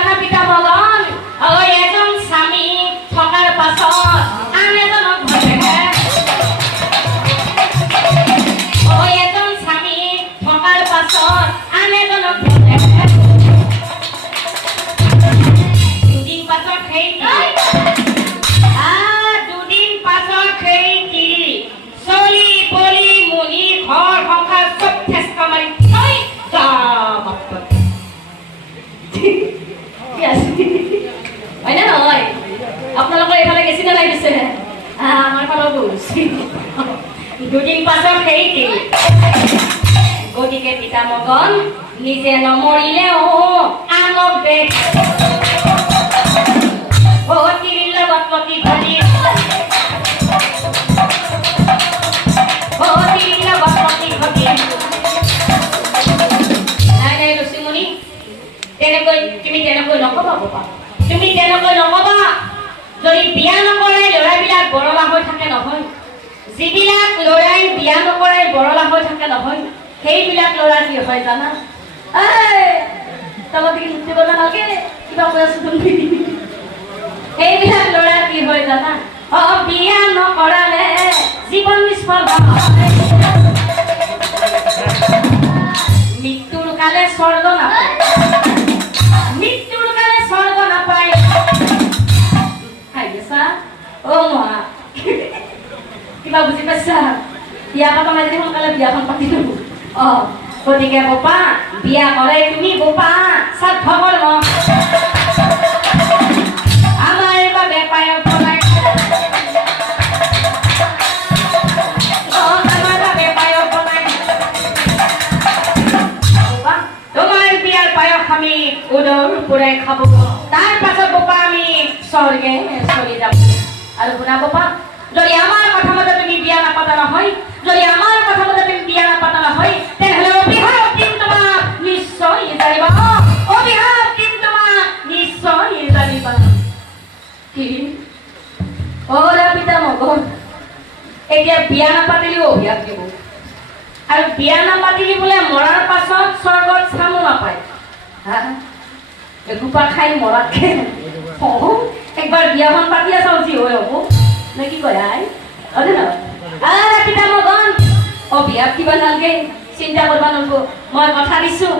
জানা পিতা মগন এজন স্বামী থকাৰ পাছত আন এজনক ভয় লাগে এজন স্বামী থকাৰ পাছত আন এজনক ভয় লাগে দুদিন পাছত দুদিন পাছত চলি পলি মুনি ঘৰ সংসাৰ চব ঠেষ্ট মাৰি থৈ হয় না নহয় আপোনালোকৰ এইফালে গেছি নে নাই পিছে আমাৰ ফালেও গৈছি দুদিন পাছত গতিকে পিতা মগন নিজে নমৰিলেও আনক দেখ তিৰিৰ লগত পতি ঘটি তেনেকৈ নকবা বাবা তুমি তেনেকৈ নকবা যদি বিয়া নকৰে ল'ৰাবিলাক বৰলা হৈ থাকে নহয় যিবিলাক ল'ৰাই বিয়া নকৰে বৰলা হৈ থাকে নহয় সেইবিলাক ল'ৰা কি হয় জানা তলতে কি বলা নালাগে কিবা কৈ আছো তুমি সেইবিলাক ল'ৰা কি হয় জানা বিয়া নকৰালে জীৱন নিষ্ফল হয় মৃত্যুৰ কালে স্বৰ্গ নাপায় মৃত্যুৰ কালে স্বৰ্গ নাপায় মা কিবা বুজি পাইছা বিয়া পাতা নাই যদি সোনকালে বিয়াখন পাতি ল'ব গতিকে বোপা বিয়া কৰে তুমি বোপা শ্ৰাদ্ধ কৰ্ম আমাৰ বাবে পায়স বনাই আমি উদৰ পুৰাই খাব তাৰ পাছত বোপা আমি স্বৰ্গে চলি যাব আৰু শুনা বোপা যদি আমাৰ কথা মতে তুমি বিয়া নাপাতা নহয় যদি আমাৰ কথা মতে তুমি বিয়া নাপাতা নহয় তেনেহ'লে অভিশাপ দিম তোমাক নিশ্চয় জানিবা অভিশাপ দিম তোমাক নিশ্চয় জানিবা কি অৰা পিতা মগন এতিয়া বিয়া নাপাতিলেও অভিশাপ দিব আৰু বিয়া নাপাতিলি বোলে মৰাৰ পাছত স্বৰ্গত স্থানো নাপায় এগুপা খাই মৰাতকে একবাৰ বিয়াখন পাতি আছাও যি হৈ হ'ব নে কি কয় হয়নে নহয় পিতা মগন অভিশাপ কিবা নালাগে চিন্তা কৰিব নালাগিব মই কথা দিছোঁ